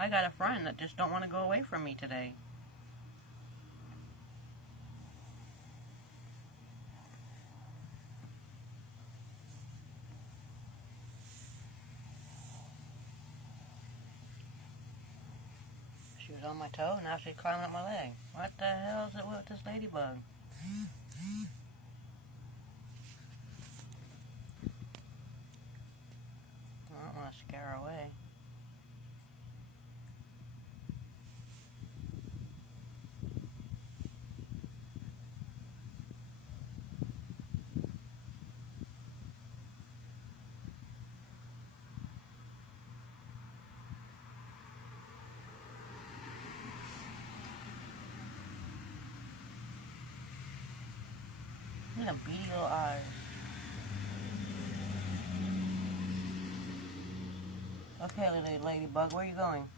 I got a friend that just don't want to go away from me today. She was on my toe, now she's climbing up my leg. What the hell is it with this ladybug? I don't want to scare her away. Look at them beady little eyes. Okay, little ladybug, where are you going?